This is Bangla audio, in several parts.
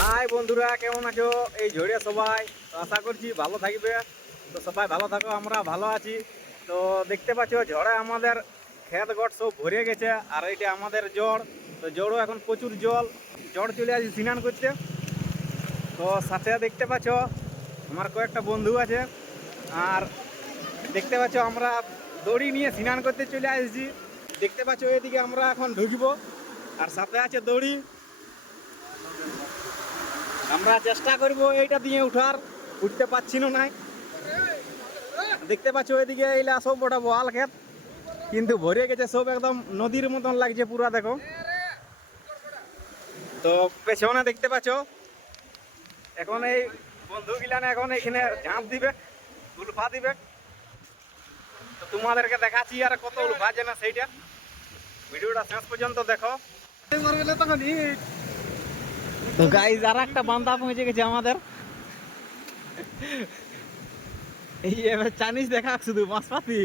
হাই বন্ধুরা কেমন আছো? এই ঝড়িয়া সবাই। তো আশা করছি ভালো থাকবে। তো সবাই ভালো থাকো আমরা ভালো আছি। তো দেখতে পাচ্ছ ঝড়ে আমাদের ক্ষেত গট সব ভরে গেছে আর এটা আমাদের জড়। তো জড়ও এখন প্রচুর জল। জ্বর চলে আসি স্নান করছে তো সাথে দেখতে পাচ্ছ আমার কয়েকটা বন্ধু আছে। আর দেখতে পাচ্ছ আমরা দড়ি নিয়ে স্নান করতে চলে আসছি। দেখতে পাচ্ছ, এদিকে আমরা এখন ঢুকবো। আর সাথে আছে দড়ি। আমরা চেষ্টা করব এইটা দিয়ে উঠার, উঠতে পারছি না নাই। দেখতে পাচ্ছ ওইদিকে এইলা সব ওটা বোয়াল ক্ষেত কিন্তু ভরে গেছে সব, একদম নদীর মতন লাগছে পুরা, দেখো। তো পেছনে দেখতে পাচ্ছ, এখন এই বন্ধু গিলানে এখন এখানে ঝাঁপ দিবে, উলফা দিবে। তোমাদেরকে দেখাচ্ছি আর কত উলফা না সেইটা। ভিডিওটা শেষ পর্যন্ত দেখো। তো গাইজ আর একটা বান্দা পৌঁছে গেছে আমাদের। এই এবার চাইনিজ দেখা শুধু, মাছপাতি।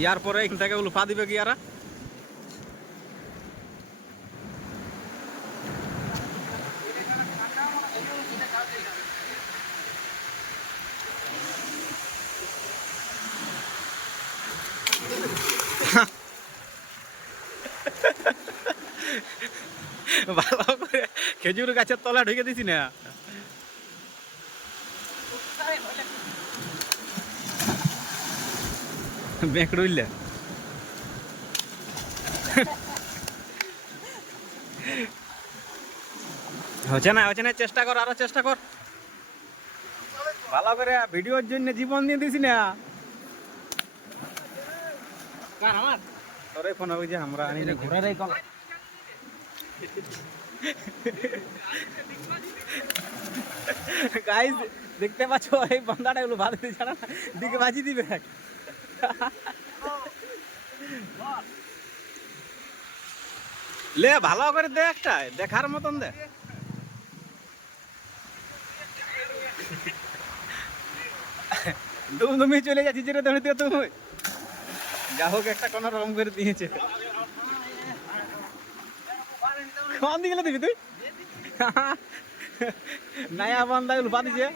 ইয়ার পরে এখান থেকে উলফা দিবে কি ইয়ারা? ভালো করে খেজুর গাছের তলা ঢুকে দিছি না। বেঁকড়ুইলে হচ্ছে না হচ্ছে না চেষ্টা কর আরও চেষ্টা কর। ভালো করে ভিডিওর জন্য জীবন দিয়ে দিছি না। আমার? তোরে ফোন হবে যে আমরা আনি ঘোরার এই কলা। গাইজ দেখতে পাচ্ছ, এই বান্দাটা এগুলো ভালো দিচ্ছে না? দিকে বাজি দিবে। লে, ভালো করে দে একটা, দেখার মতন দে। তুমি চলে যাচ্ছি যেটা তুমি যা হোক, একটা কোনো রকম করে দিয়েছে। কোন দিকে দিবি তুই? নয়া বান্দা গুলো পাতিছে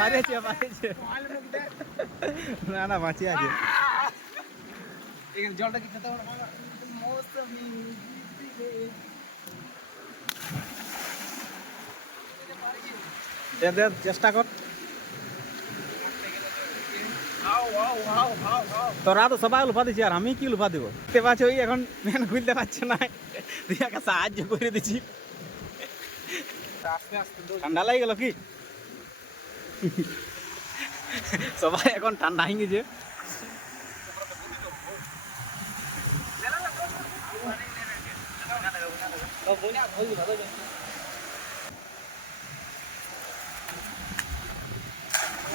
পারেছে পারেছে না না বাঁচি আছে। জলটা কি খেতে চেষ্টা কর। তোরা তো সবাই লুফা দিচ্ছি আর আমি কি লুফা দিব? দেখতে পাচ্ছ, ওই এখন মেন খুলতে পারছে না। তুই একটা সাহায্য করে দিচ্ছি ঠান্ডা লাগে গেল কি? সবাই এখন ঠান্ডা হয়ে গেছে।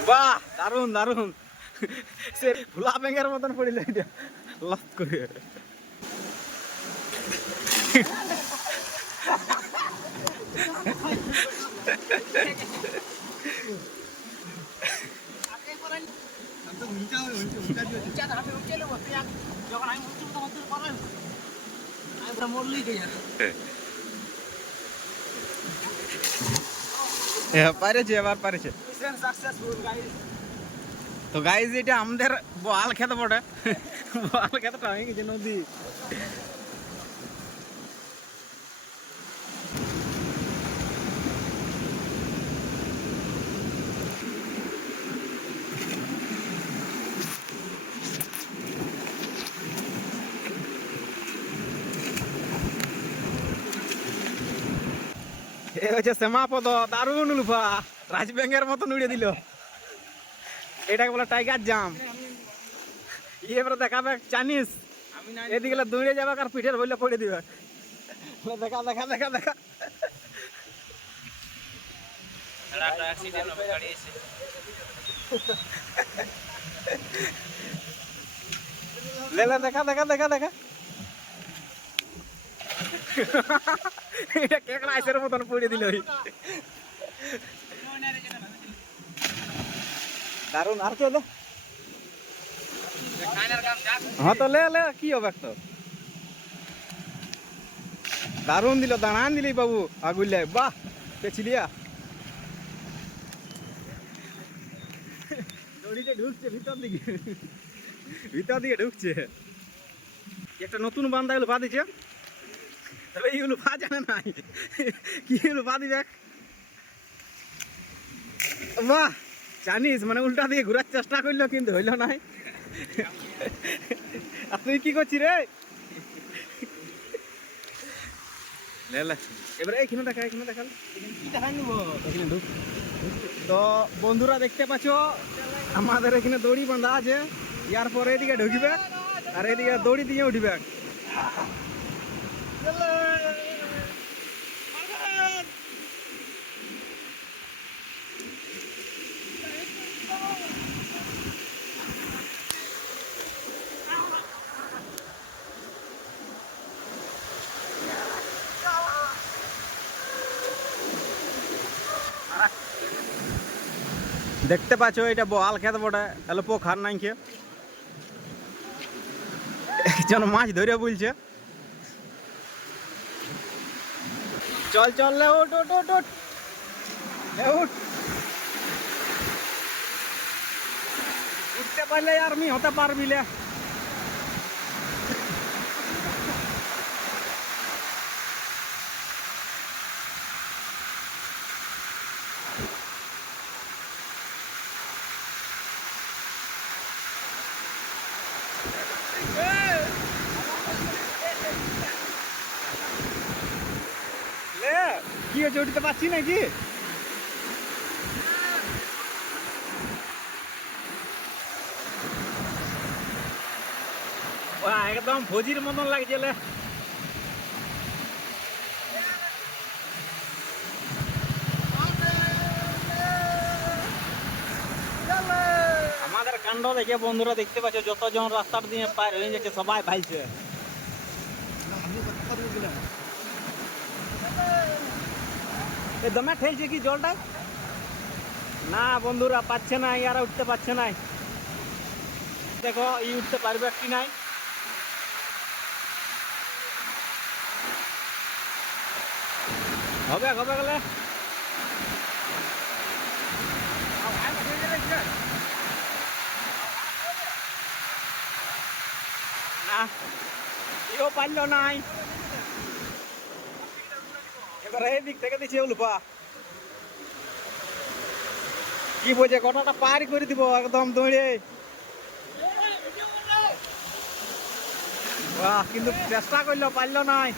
বাহ দারুণ দারুণ সে ফুলা ব্যাঙের মতন পড়িল এটা লাভ করে। পারেছে এবার পারেছে। তো গাইজ এটা আমাদের বোয়াল খেতে পড়ে বোয়াল খেতে হয়ে গেছে নদী। এ হচ্ছে শ্যামাপদ দারুণ লুফা রাজব্যাঙ্গের মতন উড়িয়ে দিল। এটাকে বলে টাইগার জাম ইয়ে এবারে দেখাবে চাইনিজ এদিকে দৌড়ে যাবে আর পিঠের বললে পড়ে দিবে। দেখা দেখা দেখা দেখা। দেখা দেখা দেখা দেখা। এটা কেকড়া আইসের মতন পড়ে দিল। দারুণ আর চলো হ্যাঁ তো লে লে কি হবে তো দারুণ দিল দাঁড়ান দিলি বাবু আগুলিয়া বাহ পেছিলিয়া। দড়িতে ঢুকছে ভিতর দিকে। ভিতর দিকে ঢুকছে। একটা নতুন বান্ধা এগুলো বাঁধিছে। তবে এইগুলো পা জানে নাই। কি এগুলো বাঁধিবে বাহ। জানিস মানে উল্টা দিয়ে ঘুরার চেষ্টা করল, কিন্তু হইল নাই। আর তুই কি করছিস রে? এবারে এইখানে দেখা এখানে দেখাল এখানে তো বন্ধুরা দেখতে পাচ্ছ, আমাদের এখানে দড়ি বাঁধা আছে। ইয়ার পরে এদিকে ঢুকবে, আর এদিকে দড়ি দিয়ে উঠবে। দেখতে পাচ্ছ এটা বল খেত বটে। তাহলে পোখার নাই খেয়ে। একজন মাছ ধরে বলছে। চল চল, লে, উঠ উঠ উঠ উঠতে পারলে আর মি হতে পারবি লে। কি হয়েছে? উঠতে পারছি নাকি? একদম ভোজির মতন লাগছে আমাদের কাণ্ড দেখে বন্ধুরা দেখতে পাচ্ছ, যতজন রাস্তার দিয়ে পার হয়ে যাচ্ছে, সবাই ভাইছে। দমে ঠেলছে কি জলটা? না বন্ধুরা, পাচ্ছে না ইয়ারা উঠতে পারছে না। দেখো ই উঠতে পারবে কি নাই? হবে হবে গেলে। না, এও পারল নাই। কি বলছে গোটাটা দিব, একদম দৌড়ে। বাহ, কিন্তু চেষ্টা করল, পারল নাই।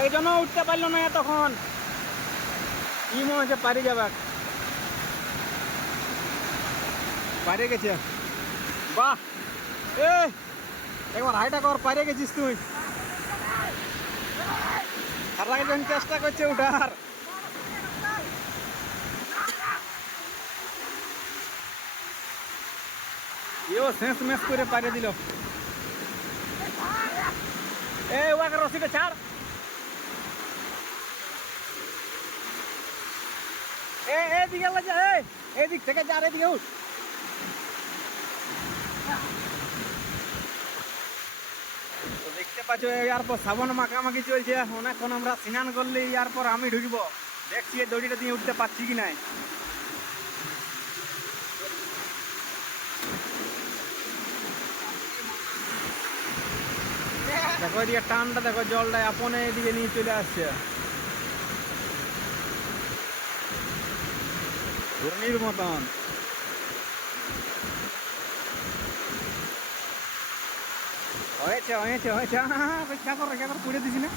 একজনও উঠতে পারল না তখন কি মনে হচ্ছে, পারি যাবে? পারে গেছে। বাহ, এ একবার হাইটা কর পারে গেছিস তুই আর একজন চেষ্টা করছে উঠার ইও শেষ মেস করে পারে দিল এ ওয়াকে রসিকে ছাড় এ এদিকে যা এ এদিক থেকে যা আর এদিকে উঠ তো দেখতে পাচ্ছ ইয়ার পর সাবন মাখামাখি চলছে। অনেকক্ষণ আমরা স্নান করলে ইয়ার পর আমি ঢুকবো। দেখছি এই দড়িটা দিয়ে উঠতে পারছি কি নাই। দেখো এদিকে টানটা, দেখো জলটা আপনে এদিকে নিয়ে চলে আসছে। ঘূর্ণির মতন। হয়েছে হয়েছে হয়েছে হ্যাঁ রক্ষা কর রক্ষা কর পুড়ে দিছি না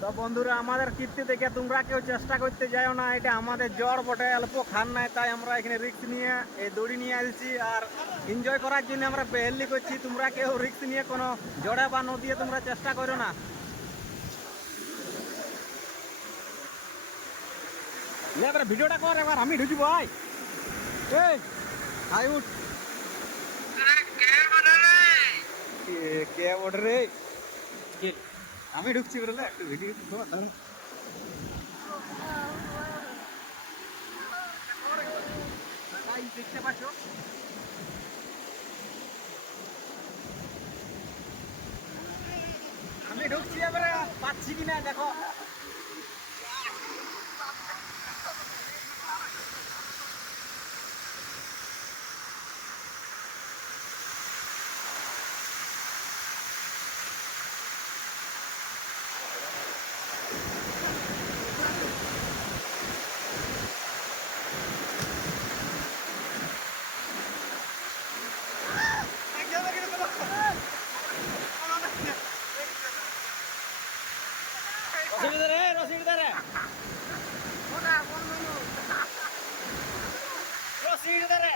তো বন্ধুরা আমাদের কীর্তি দেখে তোমরা কেউ চেষ্টা করতে যাও না। এটা আমাদের জ্বর বটে অল্প খান নাই তাই আমরা এখানে রিক্স নিয়ে এই দড়ি নিয়ে আসছি। আর এনজয় করার জন্য আমরা বেহেলি করছি তোমরা কেউ রিক্স নিয়ে কোনো জড়ে বা নদীয়ে তোমরা চেষ্টা করো না। এবার ভিডিওটা কর এবার আমি ঢুকি ভাই। এই হাই উঠ। কে কে রে? কে? আমি ঢুকছি বেরোলে একটা ভিডিও দাঁড়ান দেখতে আমি ঢুকছি এবারে পাচ্ছি কিনা দেখো। ചെയ്തു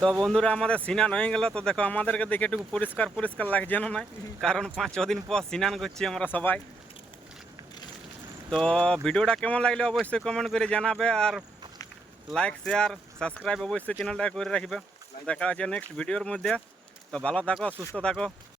তো বন্ধুরা, আমাদের সিনান হয়ে গেল। তো দেখো, আমাদেরকে দেখে একটু পরিষ্কার পরিষ্কার লাগছে না? কারণ পাঁচ, ছ দিন পর স্নান করছি আমরা সবাই। তো ভিডিওটা কেমন লাগলে অবশ্যই কমেন্ট করে জানাবে আর লাইক শেয়ার সাবস্ক্রাইব অবশ্যই চ্যানেলটা করে রাখবে। দেখা হচ্ছে নেক্সট ভিডিওর মধ্যে। তো ভালো থাকো, সুস্থ থাকো।